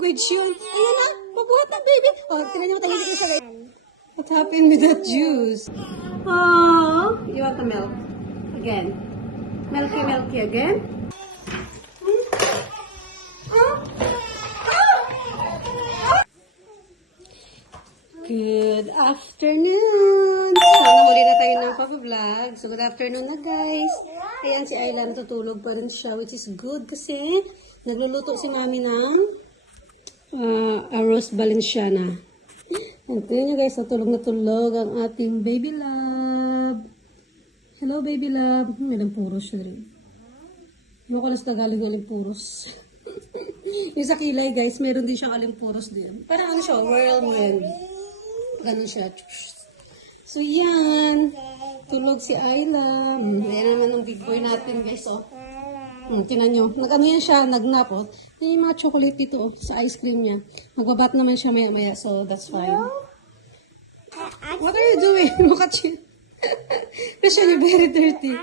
language yun? Ayan na, pabuhat na, baby. Oh, tingnan niyo, tahimik na siya. What happened with that juice? Oh, you want the milk? Again. Milky, milky again? Good afternoon! Sana muli na tayo ng papa-vlog. So, good afternoon na, guys. Ayan, si Ayla natutulog pa rin siya, which is good kasi nagluluto si mami ng arroz Valenciana. And tingnan nyo, guys, natulog na tulog ang ating baby love. Hello, baby love. May puros siya rin. Ano ko nas nagaling alimpuros. Yung sa kilay, guys, meron din siyang alimpuros din. Parang ano siya, whirlwind. Ganun siya. So, yan. Tulog si Ayla. Ayan naman ang big boy natin, guys, oh. Tinan nyo. Nag-ano yan siya, nag-napot. Yung mga chocolate dito, oh, sa ice cream niya. Magbabat naman siya maya-maya, so that's fine. What are you doing? Look at you. Christian, you're very dirty.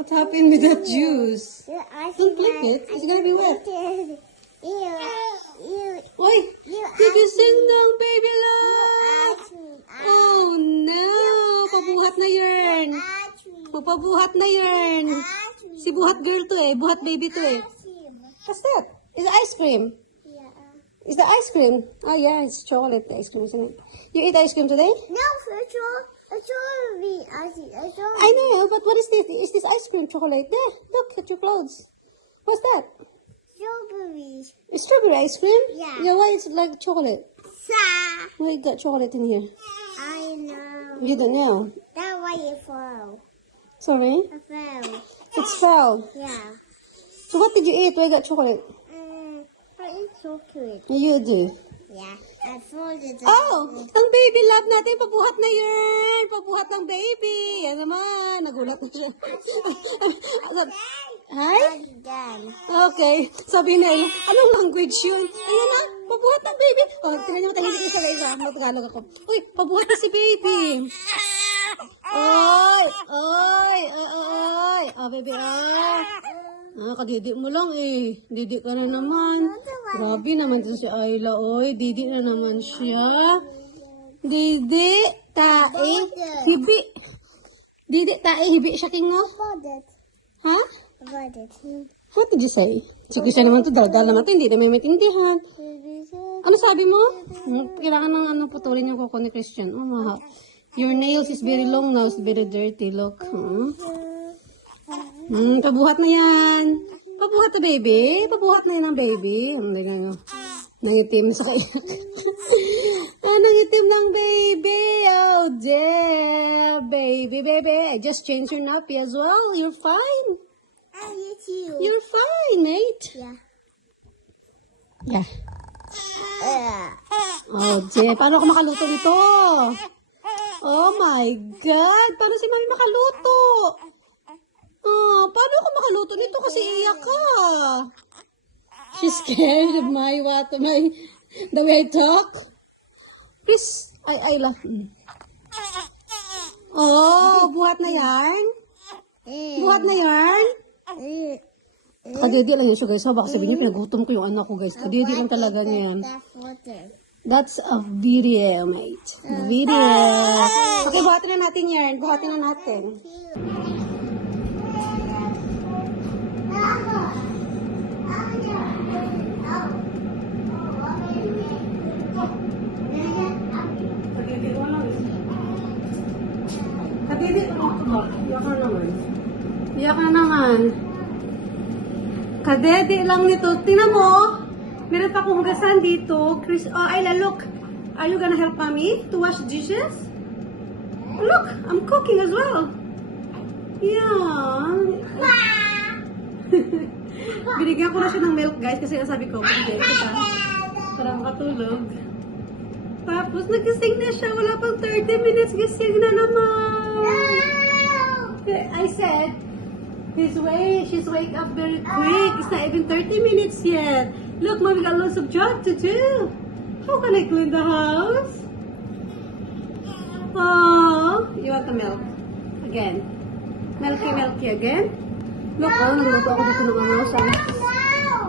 What happened with that juice? Don't flick it. It's gonna be wet. Oy! Gigising ng baby love! Oh no! Pabuhat na yarn! Pabuhat na yarn! Si buhat girl to eh. Buhat baby to eh. What's that? Is it ice cream? Is the ice cream? Oh yeah, it's chocolate ice cream, isn't it? You eat ice cream today? No, it's strawberry ice cream. I know, but what is this? Is this ice cream chocolate? There, look at your clothes. What's that? Strawberries. It's strawberry ice cream? Yeah. Yeah, why is it like chocolate? Why you got chocolate in here? I know. You don't know. That's why it fell. Sorry? It fell. It's foul. Yeah. So what did you eat? Why you got chocolate? I eat chocolate. You do. Yeah. I fold it. Oh! Ang baby love natin, pabuhat na yun! Pabuhat ng baby! Yan naman, nagulat na siya. Hi? Done. Okay. Sabi na yun, anong language yun? Ayan na, pabuhat ng baby. Oh, tingnan nyo, tahimik na siya guys. Matagalog ako. Uy, pabuhat na si baby. Oy! Oy! Oy! Oh, baby, ah. Kadidi mo lang eh. Didi ka na naman. Grabe naman ito si Ayla, oy. Didi na naman siya. Didi, tae, hibi. Didi, tae, hibi siya king no? About it. Ha? About it. What did you say? Sige siya naman to, daldal naman to, hindi na may maintindihan. Ano sabi mo? Kailangan ng putulin yung kuko ni Christian. Oh, maha. Your nails is very long now, it's very dirty. Look. Pabuhat na yan. Pabuhat na baby. Pabuhat na yan ang baby. Hindi nga nangitim sa kaya. Nangitim ng baby. Oh, dear. Baby, baby. I just changed your nappy as well. You're fine. I eat you. You're fine, mate. Yeah. Yeah. Oh, dear. Paano ako makaluto nito? Oh, my God. Paano si mami makaluto? Oh, paano ako makaluto nito kasi iyak ka? She's scared of the way I talk. Please, I love you. Oh, buhat na yarn? Buhat na yarn? Kadidi lang yun siya guys. So, baka sabihin niyo, pinagutom ko yung anak ko guys. Kadidi lang talaga niya yan. That's a video, mate. Video. Okay, buhatin na natin yarn. Buhatin na natin. Iyak na naman. Kadede lang nito. Tingnan mo. Meron pa akong hugasan dito. Chris, oh, Ayla, look. Are you gonna help mommy to wash dishes? Look, I'm cooking as well. Yeah. Binigyan ko na siya ng milk, guys, kasi sabi ko, binigyan kita para makatulog. Tapos, nagising na siya. Wala pang 30 minutes. Gising na naman. I said, she's wake up very quick. It's not even 30 minutes yet. Look, mommy got lots of job to do. How can I clean the house? Oh, you want the milk? Again. Milky, milky again? Look, oh, nagluto ako dito ng ano.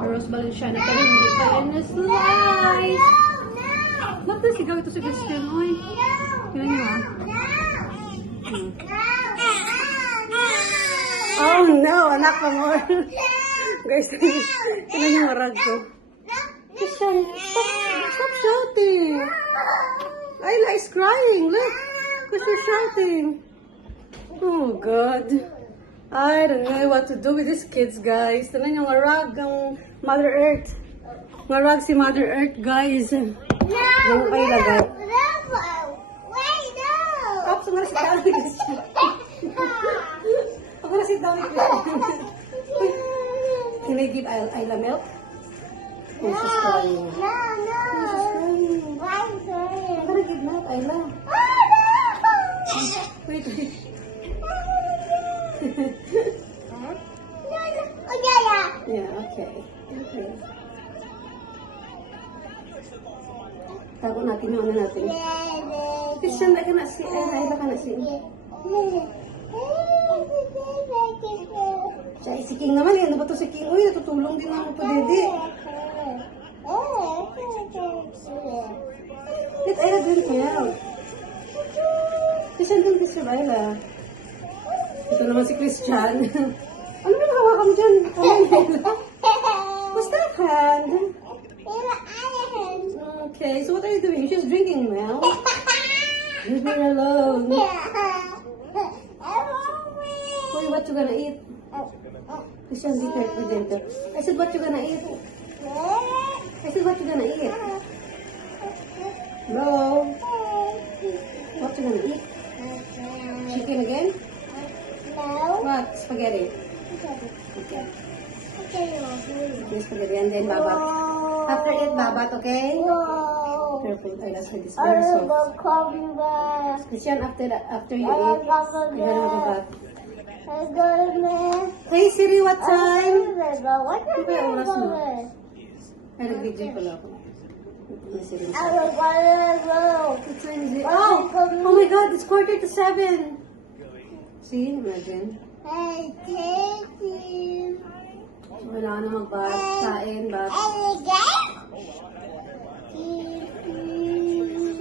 Rose Valenciana pero hindi pa yan na-slice. Ba't nasigaw ito si Christian? Uy. Yan niyo ah. Oh no, anak ka mo. Guys, tingnan yung marag ko. Christian, stop shouting. Ayla is crying. Look, Christian's shouting. Oh God. I don't know what to do with these kids, guys. Tingnan yung marag ng Mother Earth. Marag si Mother Earth, guys. Yung Ayla, guys. Wait, no. Oops, I'm gonna sit down with Christian. I'm gonna sit down with Christian. Can I give Ayla milk? Oh, she's crying. No, no. Why is I'm gonna give milk, Ayla. Wait, wait. Yeah, okay. Okay. Tago natin yung ano natin. Christian, I cannot see. Ayla cannot see. Siya, si King naman eh. Ano ba to si King? Uy, natutulong din naman po, Dede. Let Ayla drink milk. Christian, drink this from Ayla. Ito naman si Christian. Ano ba hawakan mo dyan? Kamay, Ayla. What's that hand? Okay, so what are you doing? She's drinking milk. Leave me alone. Wait, what you gonna eat? Christian, be careful, Dente. I said, what you gonna eat? I said, what you gonna eat? Hello? What you gonna eat? Chicken again? What? Spaghetti? Okay. This spaghetti and then babat. After it, babat, okay? Careful, I lost this very soft. Christian, after you eat, you're gonna babat. Hey Siri, what time? Ano kaya oras mo? Ay, nag-video pala ako. Hey Siri. What time is it? Oh my God, it's 6:45. See, imagine. Wala na mag-bath, kain, bath.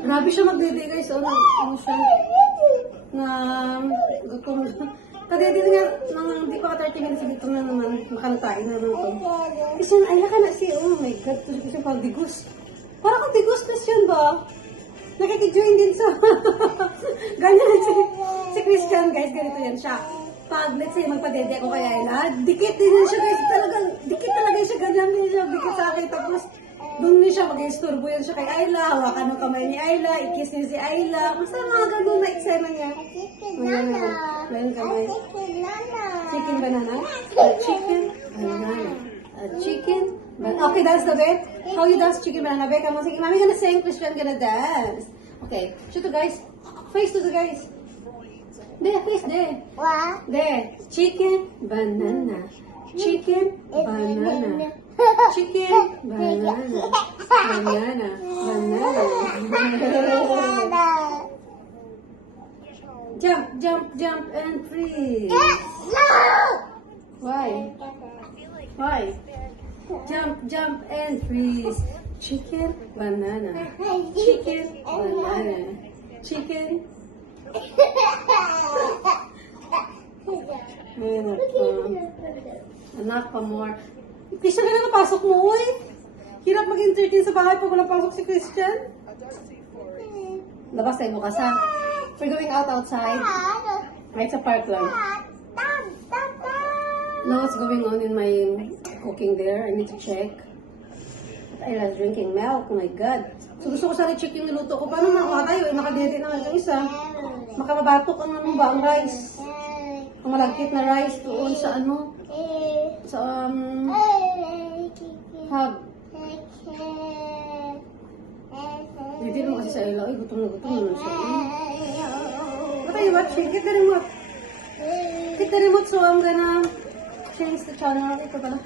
Grabe siya magdede guys. Ano siya? Gutom. Kadede nga, di pa ka 30 minutes dito na naman. Makantain na naman ito. Christian, ay ka na siya. Oh my God, tuloy ko siya pang digos. Parang kang digos, Christian ba? Nakikidjoin din sa... Ganyan si Christian guys, ganito yan siya. Pag, let's say, magpadede ako kay Ayla, dikit din yan siya guys. Talagang, dikit talaga siya, ganyan din siya, dikit sa akin. Tapos, doon din siya, mag-isturbo yan siya kay Ayla, hawakan ng kamay ni Ayla, i-kiss niya si Ayla. Basta mga ganun na eksena niya. Ayan kamay. Chicken banana? Chicken banana. Chicken banana. Okay, dance the bit. How you dance chicken banana? Bit, come on, sige. Mami gonna sing, Christian gonna dance. Okay, shoot the guys. Face to the guys. There, face there. What? There. Chicken banana. Chicken banana. Chicken banana. Banana. Banana. Jump, jump, jump and freeze. Why? Why? Jump, jump and freeze. Chicken banana. Chicken banana. Chicken. Anak pa more. Christian, ka na napasok mo, uy. Hirap mag-entertain sa bahay pag walang pasok si Christian. Labas tayo bukas, ha? We're going outside. Right sa park lang. No, what's going on in my cooking there? I need to check. I love drinking milk. Oh my God. So gusto ko sana check yung niluto ko. Paano makuha tayo? Nakadede na nga yung isa. Makababatok ang ano ba, ang rice. Ang malagkit na rice doon sa ano. Sa hub. Hindi naman kasi sa ilaw. Ay, gutom na naman siya. What are you watching? Get the remote. Get the remote so I'm gonna change the channel. Ito pala.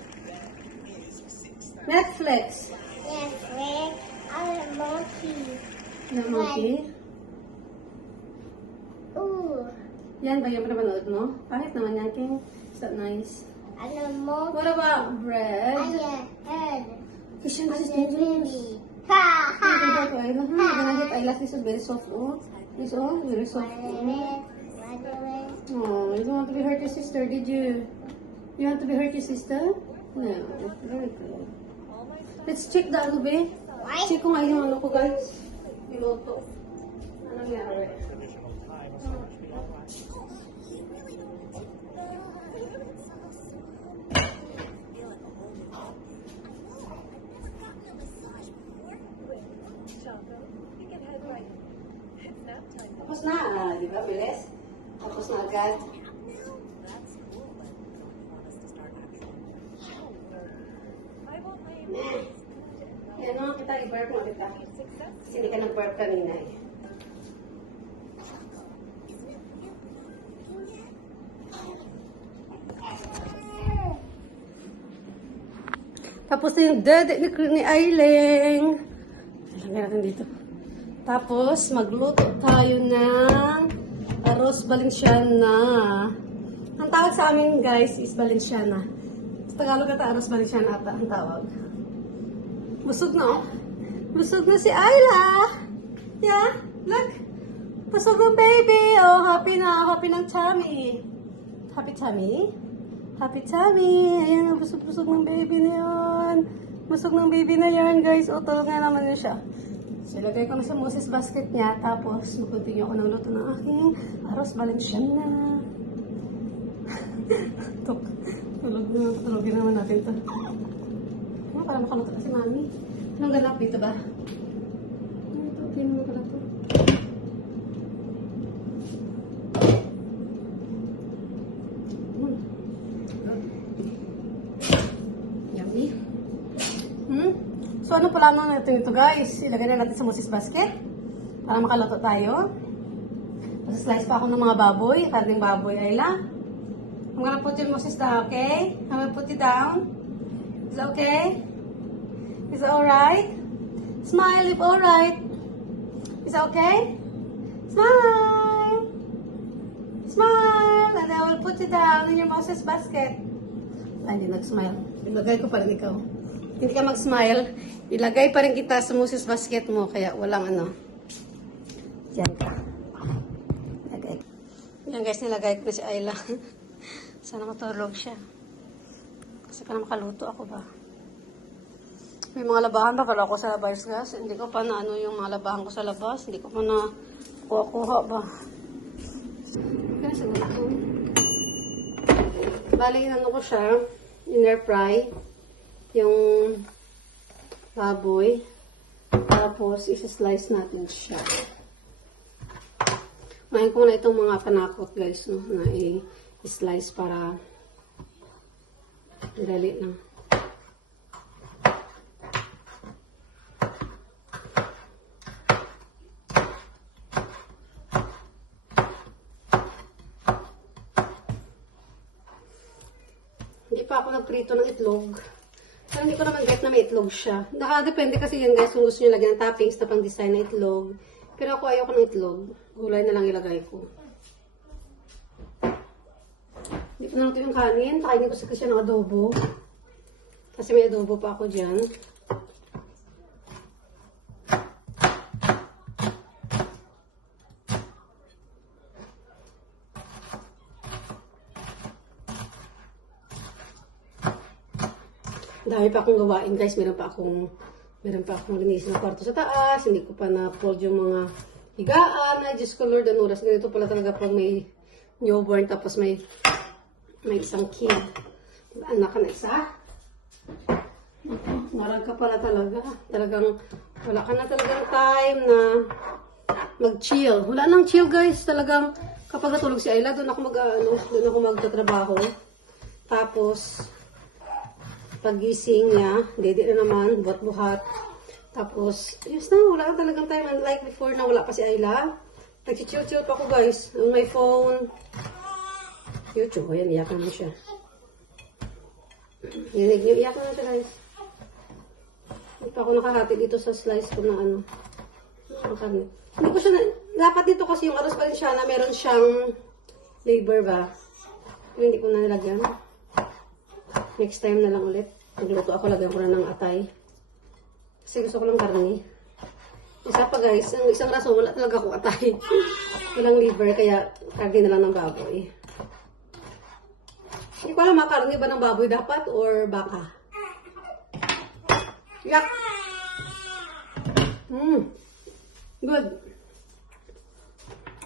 Netflix. Na monkey? Ooh. Yan ba yung pinapanood mo? Pahit naman yan, King. Is that nice? And more. What about bread? And your head. Christian, this is And the dangerous. baby. Ha Ay, ha. ito, Ayla. You're gonna get Ayla. This is very soft, oh. This, oh, very soft. Oh, you don't want to be hurt your sister, did you? You want to be hurt your sister? No. Very good. Let's check the ano, be. Check kung ay yung ano ko, guys. Piloto. Ano nangyari? Tapos na, di ba, bilis? Tapos na agad. Yan naman kita, i-burp mo kita. Kasi hindi ka nag-burp kanina eh. Tapos na yung dede ni Ailing. Lagyan natin dito. Tapos, magluto tayo ng arroz Valenciana. Ang tawag sa amin, guys, is Valenciana. Sa Tagalog ata, arroz Valenciana ata ang tawag. Busog na, oh. Busog na si Ayla. Yeah, look. Busog ng baby. Oh, happy na. Happy ng tummy. Happy tummy? Happy tummy. Ayan, busog-busog ng baby na yun. Busog ng baby na yan, guys. O, tulog nga naman yun siya. So, ilagay ko na sa Moses basket niya. Tapos, mag-continue ako ng luto ng aking arroz Valenciana. Tulog na. Tulogin naman natin ito. Ano, para makaluto na si Mami. Anong ganap dito ba? Ito, tingnan mo pala ito. Yummy. So, ano plano natin ito, guys? Ilagay na natin sa Moses basket para makaluto tayo. Slice pa ako ng mga baboy. Karning baboy, Ayla. I'm gonna put your Moses down, okay? I'm gonna put it down. Is that okay? Is that alright? Smile if alright. Is that okay? Smile! Smile! And I will put it down in your Moses basket. Ay, hindi nag-smile. Ilagay ko pa rin ikaw. Hindi ka mag-smile. Ilagay pa rin kita sa Moses basket mo. Kaya walang ano. Diyan ka. Ilagay. Yan guys, nilagay ko na si Ayla. Sana matulog siya. Kasi pa na makaluto ako ba. May mga labahan pa pala ako sa labas, guys. Hindi ko pa na ano yung mga labahan ko sa labas. Hindi ko pa na kuha-kuha ba. Kaya sa ganito. Bali, ano ko siya. In-air fry. Yung baboy. Tapos, isa-slice natin siya. Mahin ko na itong mga panakot, guys, no, na i-slice para dali lang. Hindi pa ako nagprito ng itlog. Pero hindi ko naman get na may itlog siya. Depende kasi yan, guys, kung gusto nyo lagyan ng toppings na pang design na itlog. Pero ako ayoko ng itlog. Gulay na lang ilagay ko. Hindi ko na natin yung kanin. Pakainin ko kasi siya ng adobo. Kasi may adobo pa ako dyan. Dami pa akong gawain, guys. Meron pa akong linis na kwarto sa taas. Hindi ko pa na-fold yung mga higaan. Ay, Diyos ko, Lord, ang oras. Ganito pala talaga pag may newborn tapos may isang kid. Anak ka na isa. Marag ka pala talaga. Talagang, wala ka na talagang time na mag-chill. Wala nang chill, guys. Talagang, kapag natulog si Ayla, doon ako magtatrabaho. Tapos, pagising niya, dede na naman, buhat-buhat. Tapos, yes na, wala ka talagang time. Unlike before na wala pa si Ayla. Nag-chill-chill pa ako, guys. On my phone. YouTube, ayan, iyak naman siya. Iyak naman siya, guys. Hindi pa ako nakahati dito sa slice ko na ano. Hindi ko siya dapat dito kasi yung arroz Valenciana, meron siyang flavor ba? Pero hindi ko na nilagyan. Next time na lang ulit. Magluto ako, lagyan ko na ng atay. Kasi gusto ko lang karne. Isa pa guys, ang isang rason, wala talaga akong atay. Walang liver, kaya karne na lang ng baboy. Hindi ko alam, karne ba ng baboy dapat or baka? Yak! Good.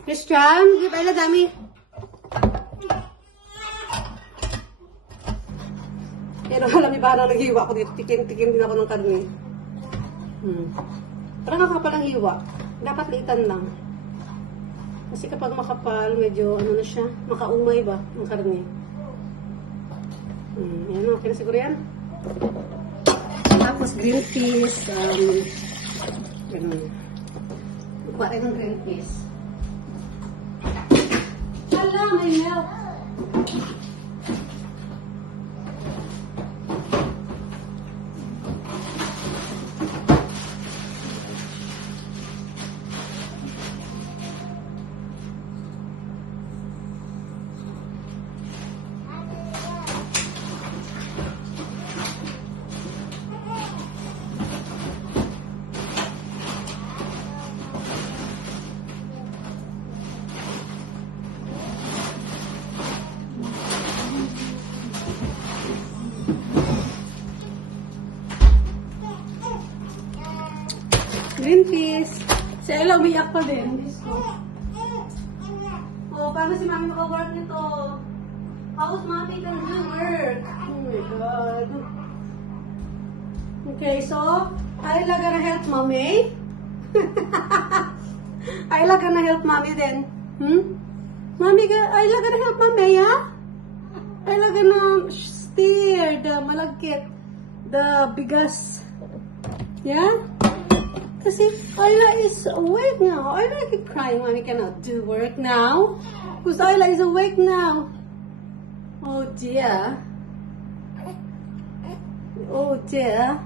Christian, give Ella dami. Pero alam niyo ba na naghiwa ako dito? Tikim-tikim din ako ng karne. Parang makapal ang hiwa. Dapat liitan lang. Kasi kapag makapal, medyo ano na siya, makaumay ba ang karne. Yan, okay na siguro yan. Tapos green peas. Ganun. Kuha tayo ng green peas. Hala, may milk. Green peas. Si Ella umiyak pa din. Oh, paano si Mami maka-work nito? How's Mami can do work? Oh my God. Okay, so, Ayla gonna help Mommy? Ayla gonna help Mommy then? Ayla gonna help Mommy, yeah? Ayla gonna steer the malagkit, the bigas. Yeah? Kasi Ayla is awake now. Ayla keep crying, Mommy cannot do work now. Because Ayla is awake now. Oh dear. Oh dear.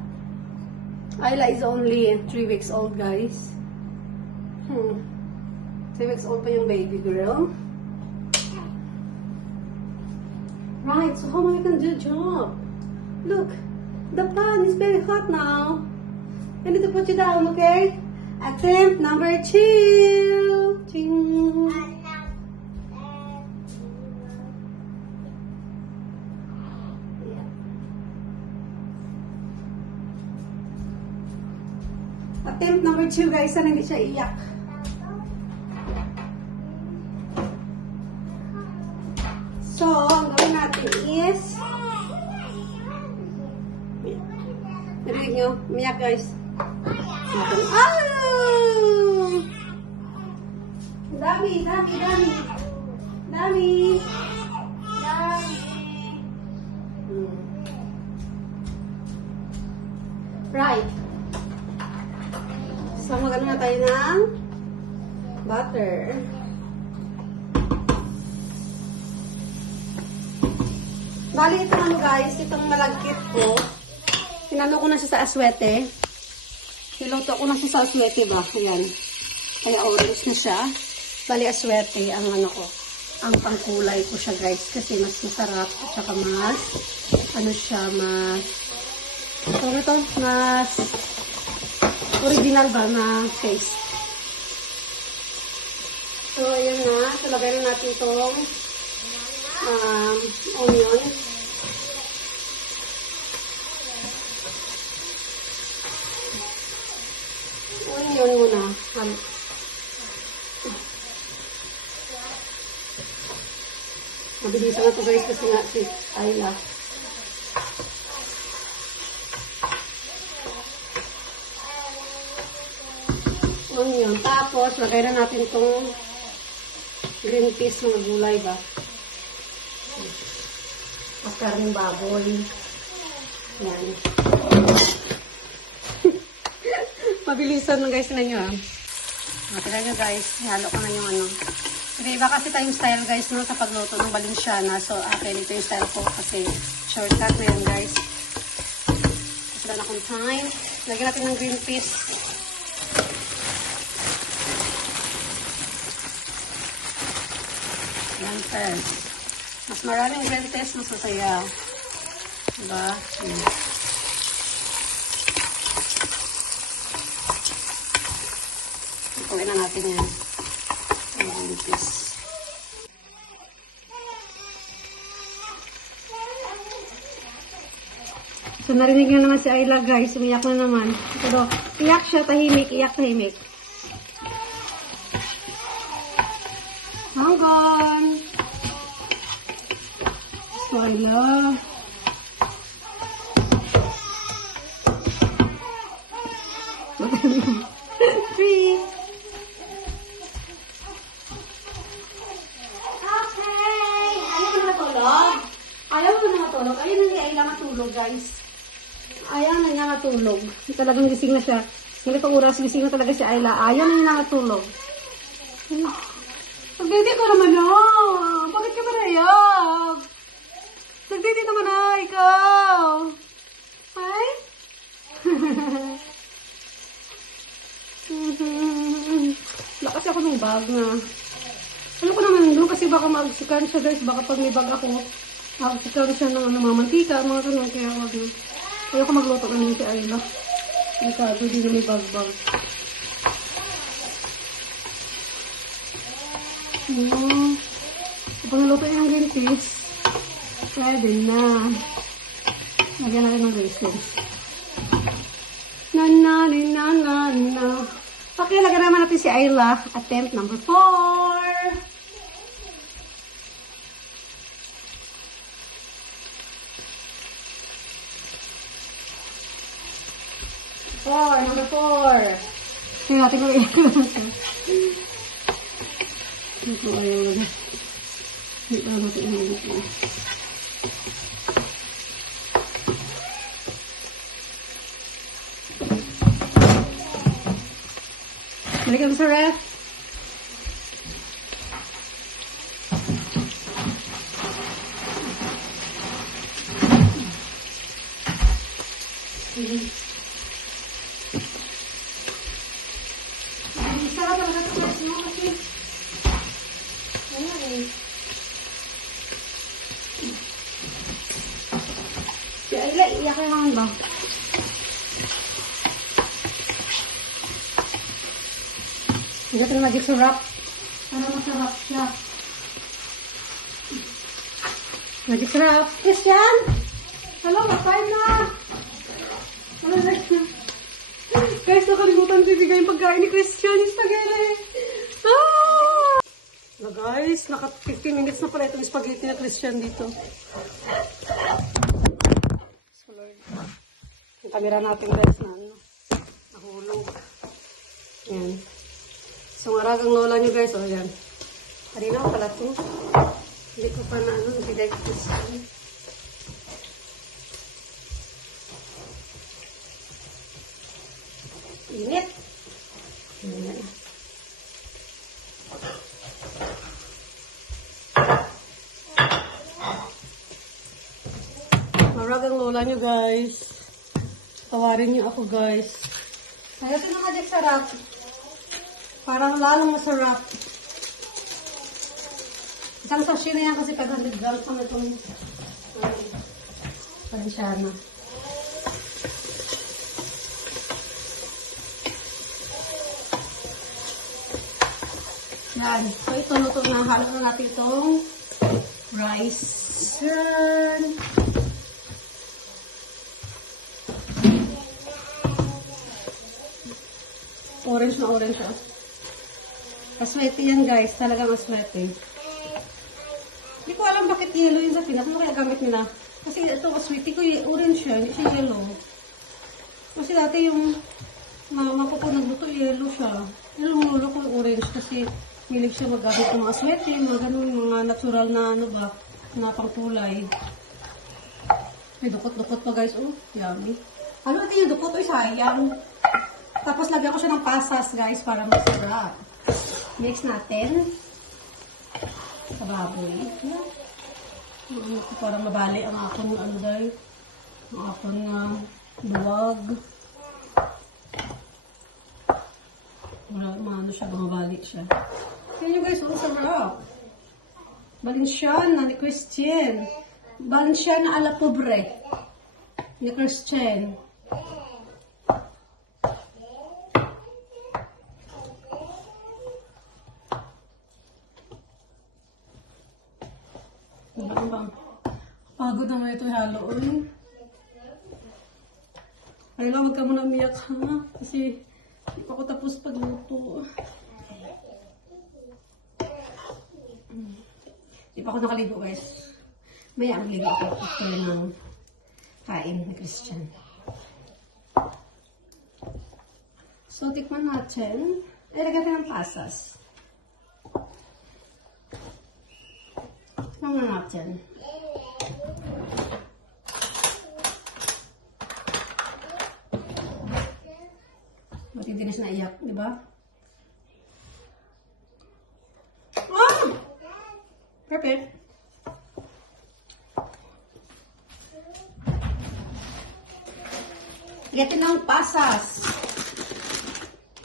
Ayla is only 3 weeks old, guys. 3 weeks old pa yung baby girl. Right, so how Mommy can do the job? Look, the pan is very hot now. I need to put you down, okay? Attempt number 2. Ting. Attempt number 2, guys. Sana hindi siya iyak. So, ang gawin natin is... Narinig nyo? Umiyak, guys. Oh! Dami. Right. So, magano na tayo ng butter. Bali, itong ano guys, itong malagkit ko. Hinano ko na siya sa aswete. Niluto ko na siya sa aswete ba? Ayan. Kaya orange na siya. Bali, aswete ang ano ko. Ang pangkulay ko siya guys. Kasi mas masarap. At saka mas, ano siya, mas, mas original ba na taste. So, ayan na. So, lagay na natin itong onion. Onion muna. Mabilisan na ito guys kasi nga si Ayla. Onion. Tapos, lagay na natin itong green peas mga gulay ba. At karning baboy. Yan. Mabilisan lang guys na nyo ah. Matilan nyo guys. Halo ko na yung ano. Okay, iba kasi tayong style guys no, sa pagluto ng Balenciana. So, akin ito yung style ko kasi shortcut na yan guys. Kasi wala na akong time. Lagyan natin ng green peas. Yan first. Mas maraming green peas, mas masaya. Diba? Yan. Pagkawin na natin yan. Lintis. So, narinig nyo naman si Ayla, guys. Umiyak na naman. Pero, iyak siya, tahimik. Iyak, tahimik. Hanggang! So, Ayla. Three. Okay. Ayaw mo na matulog? Ayaw mo na matulog? Ayaw na ni Ayla matulog, guys. Ayaw na niya matulog. Talagang gising na siya. Ganito oras, gising na talaga si Ayla. Ayaw na niya matulog. Nagdidi ko naman na. Bakit ka marayag? Nagdidi naman na, ikaw. Ay? Lakas ako ng bag na. Alam ko naman, doon kasi baka mag-sikan siya, guys. Baka pag may bag ako, mag-sikan siya ng mamantika, mga ganun. Kaya wag na. Ayaw ko magluto na niya si Ayla. Delikado, di na may bag-bag. Kapag naluto yung lintis, pwede na. Lagyan natin ng raisins. Na. Okay, lagyan naman natin si Ayla. Attempt number 4. 4, number 4. Tingnan natin kung iyak natin. Ito ayun. Ito natin iyak. Balik ang sa ref. Sarap talaga ito kasi mo kasi. Ayan eh. Si Ayla, iyak ka naman ba? Hindi ito na magic syrup. Para masarap siya. Magic syrup. Christian! Hello, mag-time na! Ano na? Guys, nakalimutan ko ibigay yung pagkain ni Christian. Yung spaghetti. Ah! Na guys, naka 15 minutes na pala itong spaghetti na Christian dito. So Lord. Yung camera natin guys na ano. Nahulog. Yan. So, ngaragang lola nyo guys, o yan. Kanina ko pala ito. Hindi ko pa na ano, nabigay ko ito sa akin. Init! Ayan. Ngaragang lola nyo guys. Tawarin nyo ako guys. Kaya ito na magic sarap. Parang lalong masarap. Isang sachet na yan kasi 500 grams na itong parensyana. Yan. So ito, luto na. Halo na natin itong rice. Yan. Orange na orange siya. Maswerte yan guys, talaga maswerte. Hindi ko alam bakit yellow yun sa Pinas. Ano kaya gamit nila? Kasi ito maswerte ko orange siya, hindi siya yellow. Kasi dati yung mama ko nagluto, yellow siya. Yung lolo ko orange kasi milig siya maggamit ng mga swerte, mga ganun, mga natural na ano ba, mga pangkulay. May dukot-dukot pa guys, oh, yummy. Ano natin yung dukot? Uy, sayang. Tapos lagyan ko siya ng pasas guys para masarap. Mix natin sa baboy. Para mabali ang akong ano dahil ang akong luwag. Wala, maano siya, mabali siya. Kaya nyo guys, ang sarap. Balinsyana ni Christian. Balinsyana ala pobre. Ni Christian. Bang. Pagod naman ito halo. Ayla, wag ka muna umiyak ha. Kasi hindi pa ako tapos pagluto. Hindi pa ako nakaligo guys. Maya ang ligo ako. Gusto ng kain ni Christian. So, tikman natin. Ilagay natin ng pasas. Tikman natin. Matidinis na iyak, di ba? Oh! Perfect. Gatin ng pasas.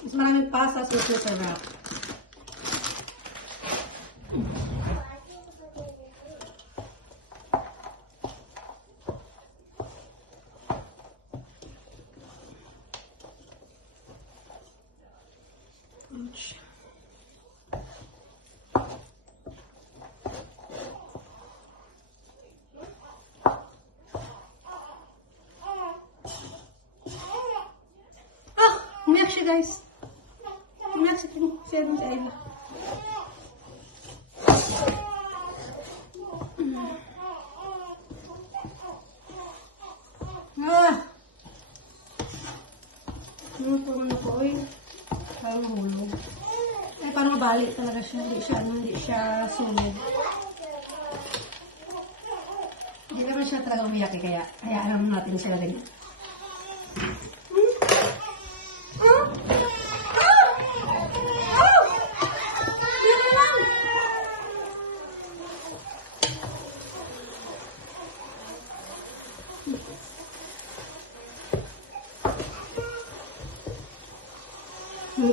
Mas maraming pasas, mas masarap. Ouch. Umiyak siya guys. Umiyak siya si Ayla. Ano po oy? Parang mahulog. Ay, parang mabalik talaga siya. Hindi siya sunog. Hindi naman siya talaga umiyak eh, kaya hayaan natin siya rin.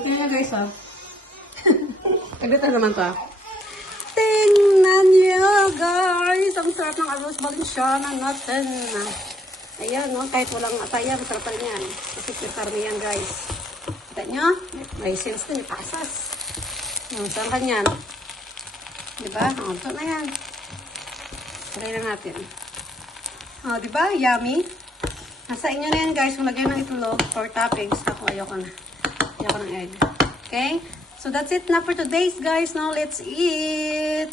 Kaya guys ha. Agad naman to ha. Tingnan nyo guys. Ang sarap ng arroz valenciana natin. Ayan no. Kahit walang ataya, masarap pa rin yan. Kasi karne yan guys. Kita nyo? May sense to. May pasas. Saan ka yan? Diba? Ito na yan. Try na natin. Diba? Yummy. Nasa inyo na yan guys. Kung lagyan ng itlog or toppings. Ako ayoko na. Ayoko ng egg. Okay? So that's it na for today's guys. Now let's eat.